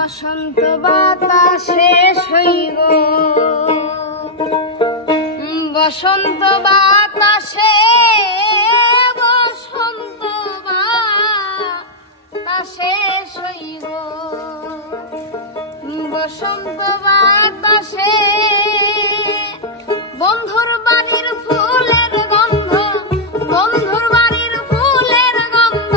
বসন্ত বাতাসে সইব, বসন্ত বাতাসে, বসন্ত বাতাসে সইব, বসন্ত বাতাসে বন্ধুর বাড়ির ফুলের গন্ধ, বন্ধুর বাড়ির ফুলের গন্ধ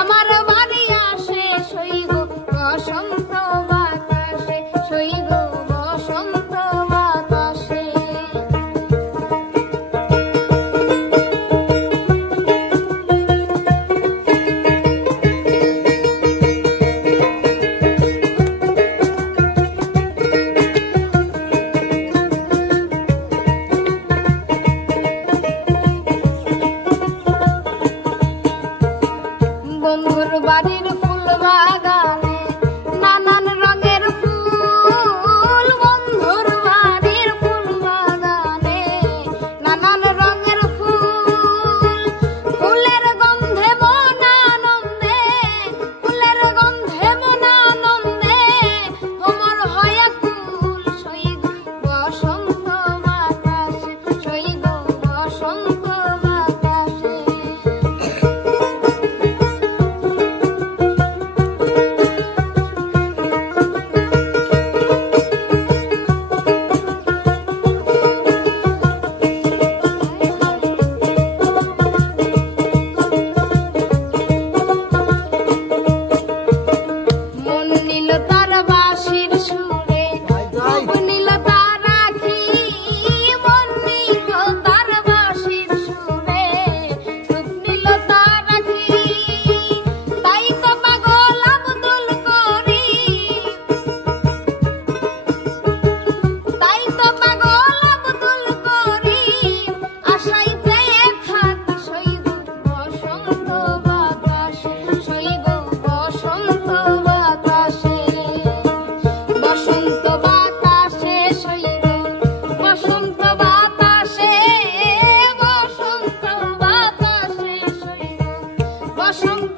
আমার বাড়ি আসে সইব, বসন্ত বাতাসে সইব, বসন্ত বাতাসে। বন্ধুর বাড়ির ফুল বাগানে নানান রঙের ফুল, বন্ধুর বাড়ির ফুল বাগানে নানান রঙের ফুল, ফুলের গন্ধে মন আনন্দে, ফুলের গন্ধে মন আনন্দে ভ্রমর হয় কুল, সইব বসন্ত বাতাসে সইব, বসন্ত বাতাসে। মন নীল তার বাঁশির সুরে, রূপ নীল তার আঁখি, মন নীল তার বাঁশির সুরে, রূপ নীল তার আঁখি, তাই তো পাগল আব্দুল করিম, তাই তো পাগল আব্দুল করিম আশাই চেয়ে থাকি সইব, বসন্ত বাতাসে সইব, বসন্ত বাতাসে, বসন্ত বাতাসে সইব, বসন্ত বাতাসে, বসন্ত বাতাসে সইব, বসন্ত